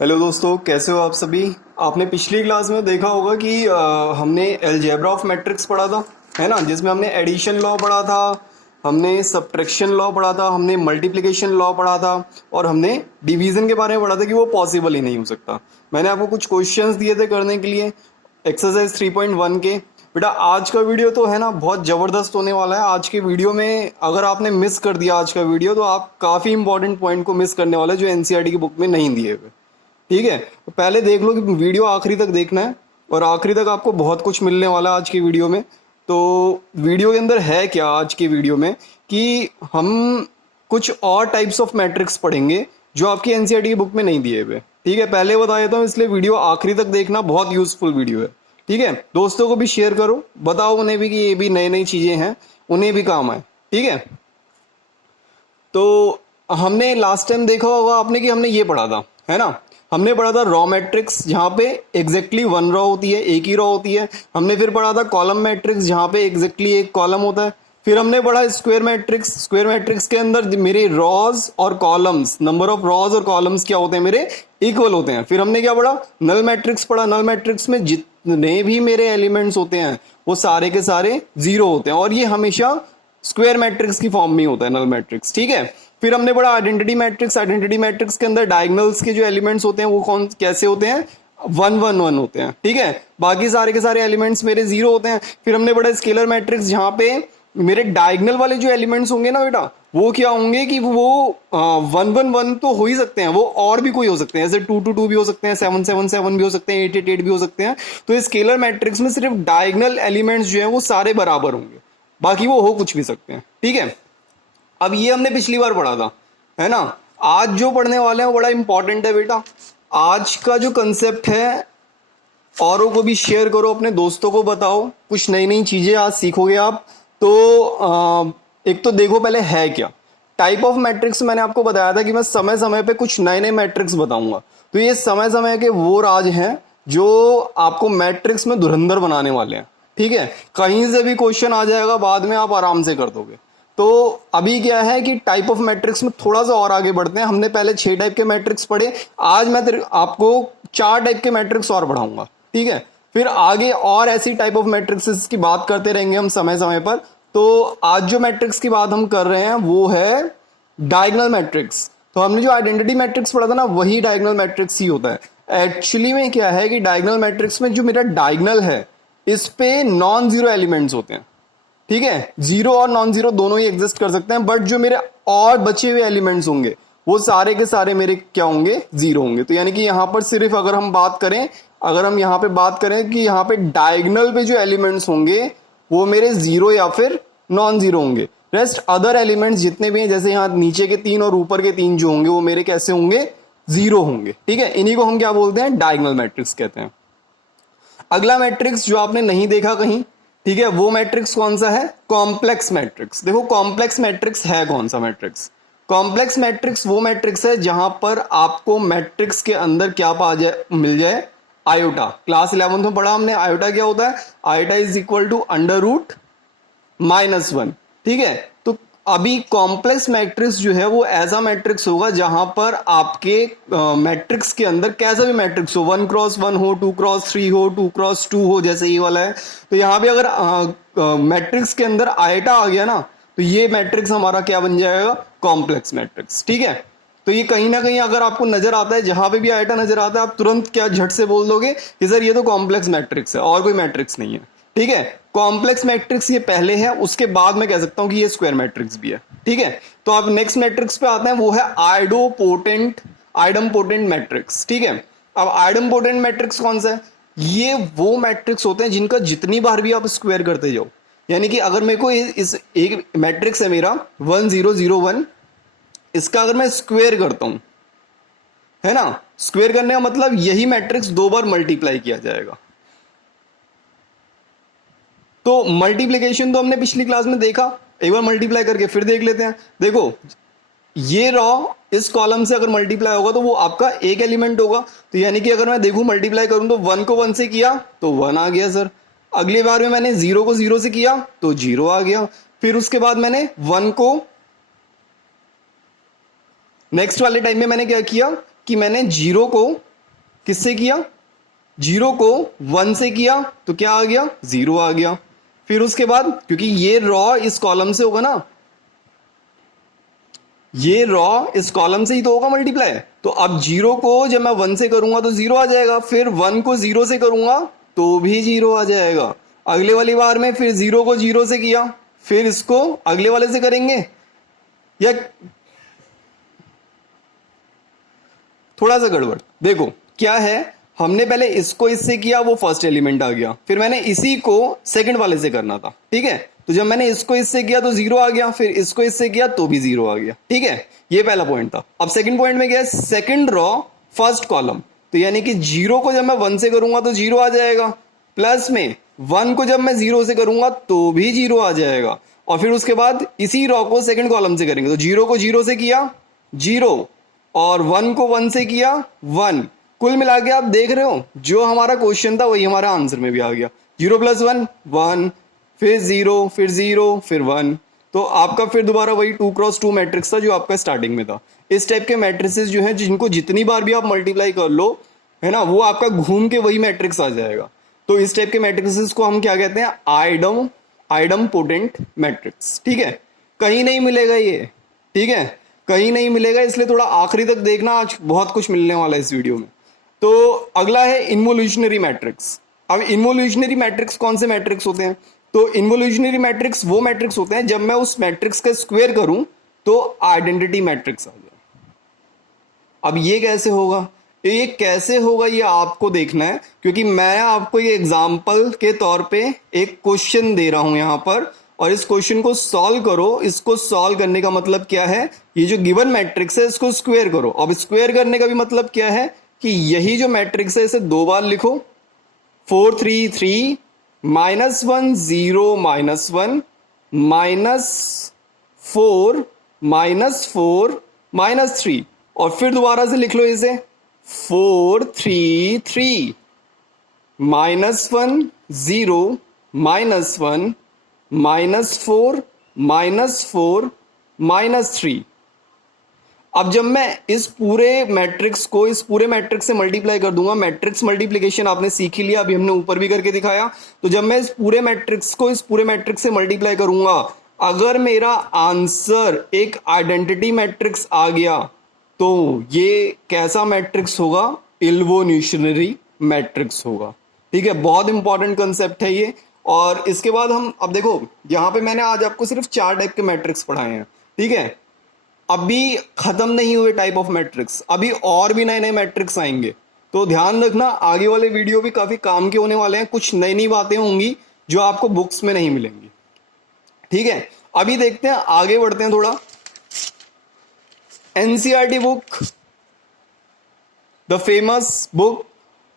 Hello दोस्तों, कैसे हो आप सभी। आपने पिछली क्लास में देखा होगा कि हमने अलजेब्रा ऑफ मैट्रिक्स पढ़ा था, है ना, जिसमें हमने एडिशन लॉ पढ़ा था, हमने सब्ट्रैक्शन लॉ पढ़ा था, हमने मल्टीप्लिकेशन लॉ पढ़ा था और हमने डिवीजन के बारे में पढ़ा था कि वो पॉसिबल ही नहीं हो सकता। मैंने आपको कुछ क्वेश्चंस दिए थे करने के लिए एक्सरसाइज 3.1 के। बेटा आज का वीडियो तो है ना बहुत ज़बरदस्त होने वाला है। आज के वीडियो में अगर आपने मिस कर दिया आज का वीडियो तो आप काफ़ी इंपॉर्टेंट पॉइंट को मिस करने वाले जो एनसीईआरटी की बुक में नहीं दिए हुए। ठीक है, तो पहले देख लो कि वीडियो आखिरी तक देखना है और आखिरी तक आपको बहुत कुछ मिलने वाला है आज की वीडियो में। तो वीडियो के अंदर है क्या आज की वीडियो में कि हम कुछ और टाइप्स ऑफ मैट्रिक्स पढ़ेंगे जो आपकी एनसीईआरटी की बुक में नहीं दिए हुए। ठीक है, पहले बता देता हूँ, इसलिए वीडियो आखिरी तक देखना, बहुत यूजफुल वीडियो है। ठीक है, दोस्तों को भी शेयर करो, बताओ उन्हें भी कि ये भी नई नई चीजें हैं, उन्हें भी काम आए। ठीक है, तो हमने लास्ट टाइम देखा होगा आपने कि हमने ये पढ़ा था, है ना, हमने पढ़ा था रॉ मैट्रिक्स जहां पे एग्जैक्टली वन रॉ होती है, एक ही रॉ होती है। हमने फिर पढ़ा था कॉलम मैट्रिक्स जहां पे एग्जैक्टली एक कॉलम होता है। फिर हमने पढ़ा स्क्वायर मैट्रिक्स। स्क्वायर मैट्रिक्स के अंदर मेरे रॉज और कॉलम्स, नंबर ऑफ रॉज और कॉलम्स क्या होते हैं, मेरे इक्वल होते हैं। फिर हमने क्या पढ़ा, नल मैट्रिक्स पढ़ा। नल मैट्रिक्स में जितने भी मेरे एलिमेंट्स होते हैं वो सारे के सारे जीरो होते हैं और ये हमेशा स्क्वायर मैट्रिक्स की फॉर्म में होता है, नल मैट्रिक्स। ठीक है, फिर हमने पढ़ा आइडेंटिटी मैट्रिक्स। आइडेंटिटी मैट्रिक्स के अंदर डायगोनल्स के जो एलिमेंट्स होते हैं वो कौन कैसे होते हैं, 1 1 1 होते हैं। ठीक है, बाकी सारे के सारे एलिमेंट्स मेरे जीरो होते हैं। फिर हमने पढ़ा स्केलर मैट्रिक्स जहां पे मेरे डायगोनल वाले जो एलिमेंट्स होंगे ना बेटा, वो क्या होंगे कि वो 1 1 1 तो हो ही सकते हैं, वो और भी कोई हो सकते हैं, जैसे 2 2 2 भी हो सकते हैं, 7 7 7 भी हो सकते हैं, 8 8 8 भी हो सकते हैं। तो स्केलर मैट्रिक्स में सिर्फ डायगोनल एलिमेंट्स जो है वो सारे बराबर होंगे, बाकी वो हो कुछ भी सकते हैं। ठीक है, अब ये हमने पिछली बार पढ़ा था, है ना। आज जो पढ़ने वाले हैं वो बड़ा इंपॉर्टेंट है बेटा। आज का जो कंसेप्ट है औरों को भी शेयर करो, अपने दोस्तों को बताओ, कुछ नई नई चीजें आज सीखोगे आप। तो एक तो देखो पहले है क्या टाइप ऑफ मैट्रिक्स। मैंने आपको बताया था कि मैं समय समय पे कुछ नए नए मैट्रिक्स बताऊंगा, तो ये समय समय के वो राज हैं जो आपको मैट्रिक्स में धुरंधर बनाने वाले हैं। ठीक है, कहीं से भी क्वेश्चन आ जाएगा बाद में, आप आराम से कर दोगे। तो अभी क्या है कि टाइप ऑफ मैट्रिक्स में थोड़ा सा और आगे बढ़ते हैं। हमने पहले 6 टाइप के मैट्रिक्स पढ़े, आज मैं आपको 4 टाइप के मैट्रिक्स और पढ़ाऊंगा। ठीक है, फिर आगे और ऐसी टाइप ऑफ मैट्रिक्स की बात करते रहेंगे हम समय समय पर। तो आज जो मैट्रिक्स की बात हम कर रहे हैं वो है डायगोनल मैट्रिक्स। तो हमने जो आइडेंटिटी मैट्रिक्स पढ़ा था ना, वही डायगोनल मैट्रिक्स ही होता है। एक्चुअली में क्या है कि डायगोनल मैट्रिक्स में जो मेरा डायगोनल है इस पे नॉन जीरो एलिमेंट्स होते हैं। ठीक है, जीरो और नॉन जीरो दोनों ही एग्जिस्ट कर सकते हैं, बट जो मेरे और बचे हुए एलिमेंट्स होंगे वो सारे के सारे मेरे क्या होंगे, जीरो होंगे। तो यानी कि यहां पर सिर्फ अगर हम बात करें, अगर हम यहां पे बात करें कि यहां पे डायगोनल पे जो एलिमेंट्स होंगे वो मेरे जीरो या फिर नॉन जीरो होंगे। रेस्ट अदर एलिमेंट्स जितने भी हैं, जैसे यहाँ नीचे के 3 और ऊपर के 3 जो होंगे वो मेरे कैसे होंगे, जीरो होंगे। ठीक है, इन्हीं को हम क्या बोलते हैं, डायगोनल मैट्रिक्स कहते हैं। अगला मैट्रिक्स जो आपने नहीं देखा कहीं, ठीक है, वो मैट्रिक्स कौन सा है, कॉम्प्लेक्स मैट्रिक्स। देखो कॉम्प्लेक्स मैट्रिक्स है कौन सा मैट्रिक्स, कॉम्प्लेक्स मैट्रिक्स वो मैट्रिक्स है जहां पर आपको मैट्रिक्स के अंदर क्या पा जाए, मिल जाए, आयोटा। क्लास 11 में पढ़ा हमने आयोटा क्या होता है, आयोटा इज इक्वल टू √-1। ठीक है, तो अभी कॉम्प्लेक्स मैट्रिक्स जो है वो ऐसा मैट्रिक्स होगा जहां पर आपके मैट्रिक्स के अंदर कैसा भी मैट्रिक्स हो, 1 × 1 हो, 2 × 3 हो, 2 × 2 हो, जैसे ये वाला है। तो यहां पे अगर मैट्रिक्स के अंदर आयटा आ गया ना, तो ये मैट्रिक्स हमारा क्या बन जाएगा, कॉम्प्लेक्स मैट्रिक्स। ठीक है, तो ये कहीं ना कहीं अगर आपको नजर आता है, जहां पे भी आयटा नजर आता है, आप तुरंत क्या झट से बोल दोगे कि सर ये तो कॉम्प्लेक्स मैट्रिक्स है और कोई मैट्रिक्स नहीं है। ठीक है, कॉम्प्लेक्स मैट्रिक्स ये पहले है, उसके बाद मैं कह सकता हूं कि ये स्क्वायर मैट्रिक्स भी है। ठीक है, तो आप नेक्स्ट मैट्रिक्स पे आते हैं, वो है आइडमपोटेंट मैट्रिक्स। ठीक है, अब आइडमपोटेंट मैट्रिक्स कौन सा है, ये वो मैट्रिक्स होते हैं जिनका जितनी बार भी आप स्क्वायर करते जाओ, यानी कि अगर मेरे को इस एक मैट्रिक्स है मेरा 1 0 0 1, इसका अगर मैं स्क्वायर करता हूं, है ना, स्क्वायर करने का मतलब यही मैट्रिक्स 2 बार मल्टीप्लाई किया जाएगा। तो मल्टीप्लीकेशन तो हमने पिछली क्लास में देखा, एक बार मल्टीप्लाई करके फिर देख लेते हैं। देखो ये रॉ इस कॉलम से अगर मल्टीप्लाई होगा तो वो आपका एक एलिमेंट होगा, तो यानी कि अगर मैं देखूं मल्टीप्लाई करूं तो 1 को 1 से किया तो 1 आ गया सर। अगली बार में मैंने 0 को 0 से किया तो 0 आ गया। फिर उसके बाद मैंने 1 को, नेक्स्ट वाले टाइम में मैंने क्या किया कि मैंने 0 को किससे किया, 0 को 1 से किया तो क्या आ गया, 0 आ गया। फिर उसके बाद क्योंकि ये रॉ इस कॉलम से होगा ना, ये रॉ इस कॉलम से ही तो होगा मल्टीप्लाई, तो अब 0 को जब मैं 1 से करूंगा तो 0 आ जाएगा, फिर 1 को 0 से करूंगा तो भी 0 आ जाएगा। अगले वाली बार में फिर 0 को 0 से किया, फिर इसको अगले वाले से करेंगे, या थोड़ा सा गड़बड़। देखो क्या है, हमने पहले इसको इससे किया, वो फर्स्ट एलिमेंट आ गया, फिर मैंने इसी को सेकंड वाले से करना था, ठीक है, तो जब मैंने इसको इससे किया तो 0 आ गया, फिर इसको इससे किया तो भी 0 आ गया, ठीक है, ये पहला पॉइंट था। अब सेकंड पॉइंट में क्या है, सेकंड रॉ फर्स्ट कॉलम, तो यानी कि 0 को जब मैं 1 से करूंगा तो 0 आ जाएगा, प्लस में 1 को जब मैं 0 से करूंगा तो भी 0 आ जाएगा, और फिर उसके बाद इसी रॉ को सेकंड कॉलम से करेंगे, तो 0 को 0 से किया 0, और 1 को 1 से किया 1, कुल मिला के आप देख रहे हो जो हमारा क्वेश्चन था वही हमारा आंसर में भी आ गया। 0 + 1 1, फिर 0, फिर 0, फिर 1, तो आपका फिर दोबारा वही 2x2 मैट्रिक्स था जो आपका स्टार्टिंग में था। इस टाइप के मैट्रिसेस जो हैं जिनको जितनी बार भी आप मल्टीप्लाई कर लो, है ना, वो आपका घूम के वही मैट्रिक्स आ जाएगा। तो इस टाइप के मैट्रिक्सेस को हम क्या कहते हैं, आइडम पोटेंट मैट्रिक्स, ठीक है, कहीं नहीं मिलेगा ये, ठीक है, कहीं नहीं मिलेगा, इसलिए थोड़ा आखिरी तक देखना, आज बहुत कुछ मिलने वाला है इस वीडियो में। तो अगला है इन्वोल्यूशनरी मैट्रिक्स। अब इन्वोल्यूशनरी मैट्रिक्स कौन से मैट्रिक्स होते हैं, तो इन्वोल्यूशनरी मैट्रिक्स वो मैट्रिक्स होते हैं जब मैं उस मैट्रिक्स का स्क्वायर करूं तो आइडेंटिटी मैट्रिक्स आ जाए। अब ये कैसे होगा, ये कैसे होगा ये आपको देखना है, क्योंकि मैं आपको ये एग्जाम्पल के तौर पे एक क्वेश्चन दे रहा हूं यहां पर, और इस क्वेश्चन को सॉल्व करो। इसको सॉल्व करने का मतलब क्या है, ये जो गिवन मैट्रिक्स है इसको स्क्वायर करो। अब स्क्वायर करने का भी मतलब क्या है कि यही जो मैट्रिक्स है इसे 2 बार लिखो, 4 3 3 -1 0 -1 -4 -4 -3, और फिर दोबारा से लिख लो इसे 4 3 3 -1 0 -1 -4 -4 -3। अब जब मैं इस पूरे मैट्रिक्स को इस पूरे मैट्रिक्स से मल्टीप्लाई कर दूंगा, मैट्रिक्स मल्टीप्लिकेशन आपने सीख ही लिया, अभी हमने ऊपर भी करके दिखाया, तो जब मैं इस पूरे मैट्रिक्स को इस पूरे मैट्रिक्स से मल्टीप्लाई करूंगा, अगर मेरा आंसर एक आइडेंटिटी मैट्रिक्स आ गया तो ये कैसा मैट्रिक्स होगा, इन्वोल्यूशनरी मैट्रिक्स होगा, ठीक है, बहुत इंपॉर्टेंट कंसेप्ट है ये। और इसके बाद हम अब देखो, यहां पे मैंने आज आपको सिर्फ 4 टाइप के मैट्रिक्स पढ़ाए हैं, ठीक है, अभी खत्म नहीं हुए टाइप ऑफ मैट्रिक्स, अभी और भी नए नए मैट्रिक्स आएंगे, तो ध्यान रखना, आगे वाले वीडियो भी काफी काम के होने वाले हैं, कुछ नई नई बातें होंगी जो आपको बुक्स में नहीं मिलेंगी, ठीक है। अभी देखते हैं, आगे बढ़ते हैं थोड़ा। NCERT book, the famous book,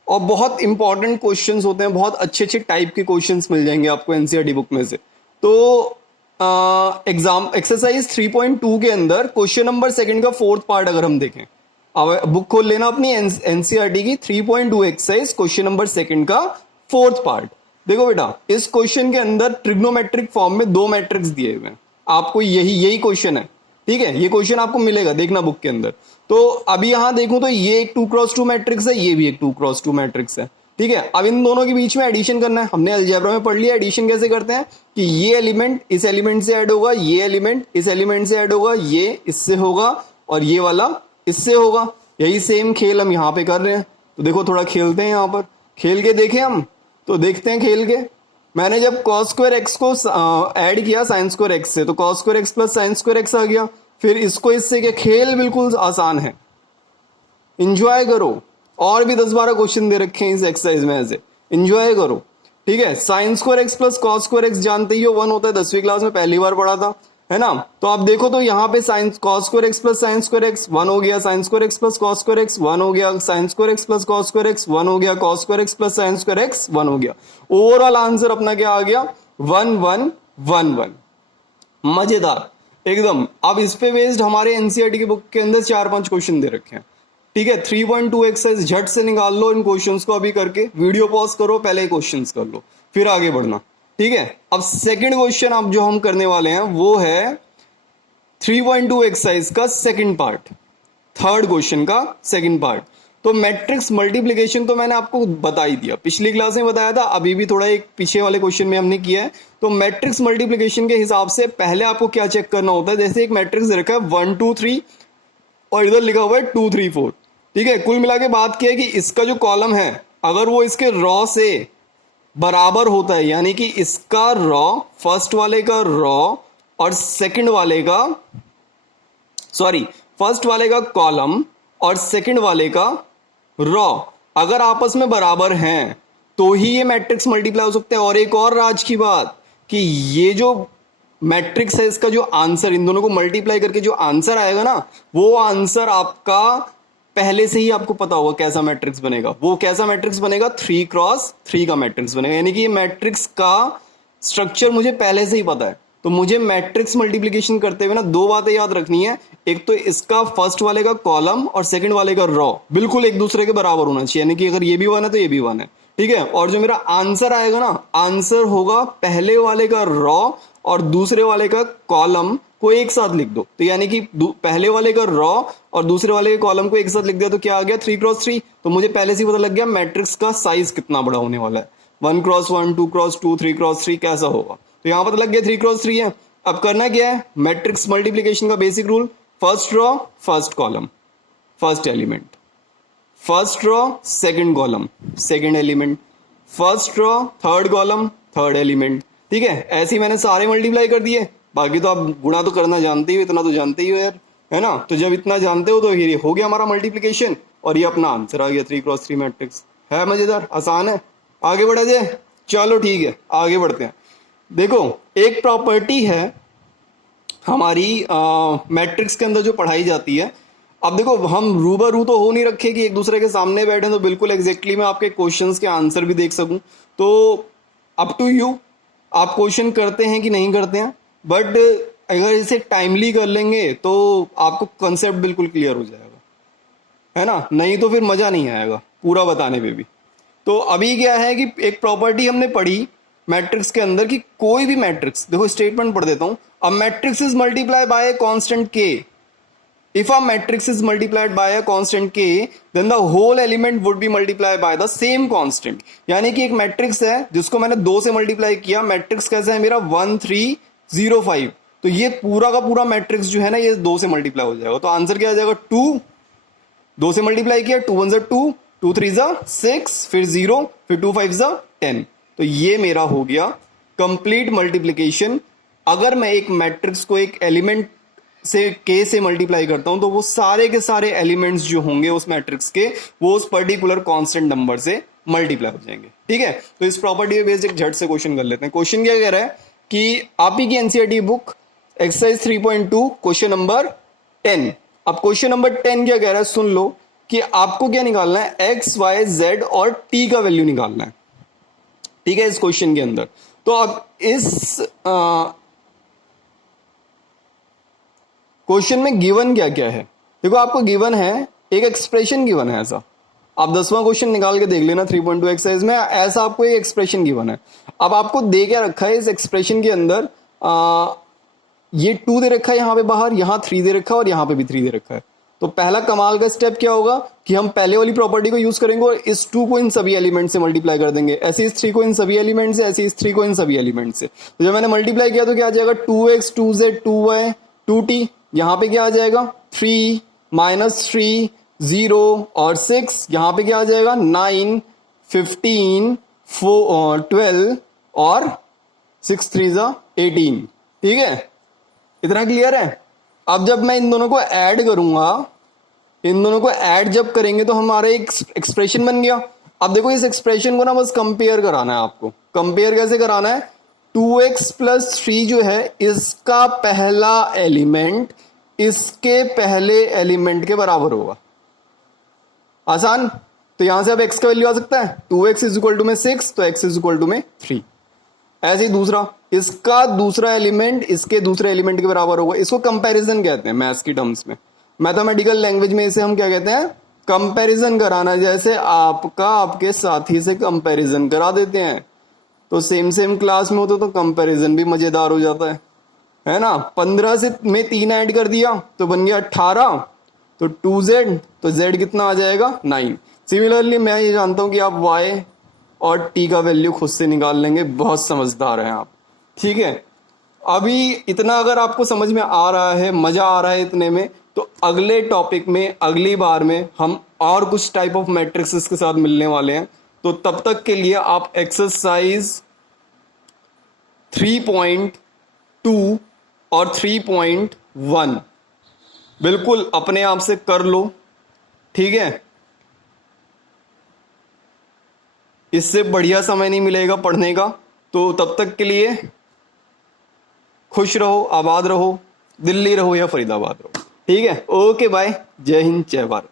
और बहुत इंपॉर्टेंट क्वेश्चंस होते हैं, बहुत अच्छे अच्छे टाइप के क्वेश्चंस मिल जाएंगे आपको एनसीईआरटी बुक में से। तो एग्जाम एक्सरसाइज 3.2 के अंदर क्वेश्चन नंबर 2 का 4th पार्ट अगर हम देखें, अब बुक खोल लेना अपनी एनसीईआरटी की 3.2 एक्सरसाइज क्वेश्चन नंबर 2 का 4th पार्ट। देखो बेटा, इस क्वेश्चन के अंदर ट्रिग्नोमेट्रिक फॉर्म में 2 मैट्रिक्स दिए हुए हैं आपको, यही क्वेश्चन है, ठीक है, ये क्वेश्चन आपको मिलेगा, देखना बुक के अंदर। तो अभी यहां देखूं तो ये एक 2x2 मैट्रिक्स है, ये भी एक 2x2 मैट्रिक्स है, ठीक है। अब इन दोनों के बीच में एडिशन करना है, हमने अलजेब्रा में पढ़ लिया एडिशन कैसे करते हैं, कि ये एलिमेंट इस एलिमेंट से ऐड होगा, ये एलिमेंट इस एलिमेंट से ऐड होगा, ये इससे होगा, और ये वाला इससे होगा। यही सेम खेल हम यहाँ पे कर रहे हैं, तो देखो थोड़ा खेलते हैं, यहाँ पर खेल के देखें हम, तो देखते हैं खेल के। मैंने जब cos स्क्वायर x को ऐड किया sin स्क्वायर x से, तो cos square x plus sin square x आ गया, फिर इसको इससे क्या, खेल बिल्कुल आसान है, इंजॉय करो, और भी 10-12 क्वेश्चन दे रखे हैं इस एक्सरसाइज में, ऐसे इंजॉय करो, ठीक है। sin square x plus cos square x जानते ही हो 1 होता है, 10वीं क्लास में पहली बार पढ़ा था, है ना। तो आप देखो तो यहाँ पे cos square x plus sin square x 1 हो गया, sin square x plus cos square x 1 हो गया, sin square x plus cos square x 1 हो गया, cos square x plus sin square x 1 हो गया। ओवरऑल आंसर अपना क्या आ गया, 1 1 1 1। मजेदार एकदम। अब इस पे बेस्ड हमारे एनसीईआरटी की बुक के अंदर 4-5 क्वेश्चन दे रखे हैं, ठीक है। 3.2 एक्सरसाइज झट से निकाल लो इन क्वेश्चंस को अभी करके, वीडियो पॉज करो, पहले क्वेश्चंस कर लो, फिर आगे बढ़ना, ठीक है। अब सेकंड क्वेश्चन अब जो हम करने वाले हैं वो है 3.2 एक्सरसाइज का सेकंड पार्ट, थर्ड क्वेश्चन का सेकंड पार्ट। तो मैट्रिक्स मल्टीप्लिकेशन तो मैंने आपको बता ही दिया, पिछली क्लास में बताया था, अभी भी थोड़ा एक पीछे वाले क्वेश्चन में हमने किया है। तो मैट्रिक्स मल्टीप्लिकेशन के हिसाब से पहले आपको क्या चेक करना होता है, जैसे एक मैट्रिक्स रखा है 1 2 3 और इधर लिखा हुआ है 2 3 4, ठीक है। कुल मिला के बात क्या है कि इसका जो कॉलम है अगर वो इसके रॉ से बराबर होता है, यानी कि इसका रॉ फर्स्ट वाले का रॉ और सेकंड वाले का फर्स्ट वाले का कॉलम और सेकंड वाले का रॉ अगर आपस में बराबर हैं तो ही ये मैट्रिक्स मल्टीप्लाई हो सकते हैं। और एक और राज की बात कि ये जो मैट्रिक्स है इसका जो आंसर, इन दोनों को मल्टीप्लाई करके जो आंसर आएगा ना, वो आंसर आपका पहले से ही आपको पता होगा कैसा मैट्रिक्स बनेगा। वो कैसा मैट्रिक्स बनेगा, 3x3 का मैट्रिक्स बनेगा, यानी कि ये मैट्रिक्स का स्ट्रक्चर मुझे पहले से ही पता है। तो मुझे मैट्रिक्स मल्टीप्लिकेशन करते हुए ना दो बातें याद रखनी है, एक तो इसका फर्स्ट वाले का कॉलम और सेकंड वाले का रॉ बिल्कुल एक दूसरे के बराबर होना चाहिए, यानी कि अगर ये भी 1 है तो ये भी 1 है, ठीक है। और जो मेरा आंसर आएगा ना, आंसर होगा पहले वाले का रॉ और दूसरे वाले का कॉलम को एक साथ लिख दो। तो यानी कि पहले वाले का रॉ और दूसरे वाले के कॉलम को एक साथ लिख दिया तो क्या आ गया, 3x3। तो मुझे पहले से ही पता लग गया मैट्रिक्स का साइज कितना बड़ा होने वाला है, 1x1 2x2 3x3 कैसा होगा। तो यहां पता लग गया 3x3 है। अब करना क्या है, मैट्रिक्स मल्टीप्लिकेशन का basic rule, first raw first column first element, first raw second column second element, first raw third column third element, ठीक है। ऐसे ही मैंने सारे मल्टीप्लाई कर दिए। बाकी तो आप गुणा तो करना जानते ही हो, इतना तो जानते ही हो यार, है ना। तो जब इतना जानते हो तो ये हो गया हमारा मल्टीप्लिकेशन और ये अपना आंसर आ गया 3x3 मैट्रिक्स। है मजेदार, आसान है। आगे बढ़ा जाए, चलो ठीक है आगे बढ़ते हैं। देखो एक प्रॉपर्टी है हमारी मैट्रिक्स के अंदर जो पढ़ाई जाती है। अब देखो हम रूबरू तो हो नहीं रखे कि एक दूसरे के सामने बैठे तो बिल्कुल एग्जैक्टली मैं आपके क्वेश्चंस के आंसर भी देख सकूं। तो अप टू यू, आप क्वेश्चन करते हैं कि नहीं करते हैं, बट अगर इसे टाइमली कर लेंगे तो आपको कंसेप्ट बिल्कुल क्लियर हो जाएगा, है ना। नहीं तो फिर मजा नहीं आएगा पूरा बताने में भी। तो अभी क्या है कि एक प्रॉपर्टी हमने पढ़ी मैट्रिक्स के अंदर कि कोई भी मैट्रिक्स, देखो स्टेटमेंट पढ़ देता हूं, a matrix is multiply by a constant k, if a matrix is multiplied by a constant k then the whole element would be multiply by the same constant. यानी कि एक मैट्रिक्स है जिसको मैंने 2 से मल्टीप्लाई किया, मैट्रिक्स कैसा है मेरा 1 3 0 5, तो ये पूरा का पूरा मैट्रिक्स जो है ना ये 2 से मल्टीप्लाई हो जाएगा। तो आंसर क्या आ जाएगा 2, 2 से मल्टीप्लाई किया, 2 1 2, 2 3 6, फिर 0, फिर 2 5 10। तो ये मेरा हो गया कंप्लीट मल्टीप्लिकेशन। अगर मैं एक मैट्रिक्स को एक एलिमेंट से के से मल्टीप्लाई करता हूं तो वो सारे के सारे एलिमेंट्स जो होंगे उस मैट्रिक्स के वो उस पर्टिकुलर कांस्टेंट नंबर से मल्टीप्लाई हो जाएंगे, ठीक है। तो इस प्रॉपर्टी पे बेस्ड एक झट से क्वेश्चन कर लेते हैं। क्वेश्चन क्या कह रहा है कि आप ही की NCERT book exercise 3.2 question number 10। अब क्वेश्चन नंबर 10 क्या कह रहा है, सुन लो कि आपको क्या निकालना है, एक्स वाई जेड और टी का वैल्यू निकालना है, ठीक है, इस क्वेश्चन के अंदर। तो अब इस क्वेश्चन में गिवन क्या क्या है, देखो आपको गिवन है एक एक्सप्रेशन गिवन है ऐसा। आप 10वां क्वेश्चन निकाल के देख लेना 3.2 एक्सरसाइज में, ऐसा आपको एक एक्सप्रेशन गिवन है। अब आपको दे क्या रखा है इस एक्सप्रेशन के अंदर, ये 2 दे रखा है यहाँ पे बाहर, यहाँ 3 दे रखा है और यहाँ पे भी 3 दे रखा है। तो पहला कमाल का स्टेप क्या होगा कि हम पहले वाली प्रॉपर्टी को यूज करेंगे और इस 2 को इन सभी एलिमेंट से मल्टीप्लाई कर देंगे, ऐसे इस 3 को इन सभी एलिमेंट से, ऐसे इस 3 को इन सभी एलिमेंट से। तो जब मैंने मल्टीप्लाई किया तो क्या आ जाएगा 2x 2z 2y 2t, यहाँ पे क्या आ जाएगा 3 -3 0 और 6, यहाँ पे क्या आ जाएगा 9 15 4 12 और 6 3 18, ठीक है। इतना क्लियर है। अब जब मैं इन दोनों को ऐड करूंगा, इन दोनों को ऐड जब करेंगे तो हमारा एक एक्सप्रेशन बन गया। अब देखो इस एक्सप्रेशन को ना बस कंपेयर कराना है आपको। कंपेयर कैसे कराना है, 2x + 3 जो है इसका पहला एलिमेंट इसके पहले एलिमेंट के बराबर होगा। आसान। तो यहां से अब x का वैल्यू आ सकता है 2x = 6, तो x = 3। ऐसे ही दूसरा, इसका दूसरा एलिमेंट इसके दूसरे एलिमेंट के बराबर होगा। इसको कंपैरिजन कहते हैं मैथ्स की टर्म्स में, मैथमेटिकल लैंग्वेज में इसे हम क्या कहते हैं, कंपैरिजन कराना। जैसे आपका आपके साथी से कंपैरिजन करा देते हैं, तो सेम क्लास में होते तो कंपैरिजन भी मजेदार हो जाता है ना। 15 से में 3 ऐड कर दिया तो बन गया 18, तो 2z, तो z कितना आ जाएगा 9। सिमिलरली मैं ये जानता हूँ कि आप y और t का वैल्यू खुद से निकाल लेंगे, बहुत समझदार हैं आप। ठीक है, अभी इतना अगर आपको समझ में आ रहा है, मजा आ रहा है इतने में, तो अगले टॉपिक में अगली बार में हम और कुछ टाइप ऑफ मैट्रिक्सेस के साथ मिलने वाले हैं। तो तब तक के लिए आप एक्सरसाइज 3.2 और 3.1 बिल्कुल अपने आप से कर लो। ठीक है, इससे बढ़िया समय नहीं मिलेगा पढ़ने का। तो तब तक के लिए खुश रहो, आबाद रहो, दिल्ली रहो या फरीदाबाद रहो। ठीक है, ओके बाय, जय हिंद जय भारत।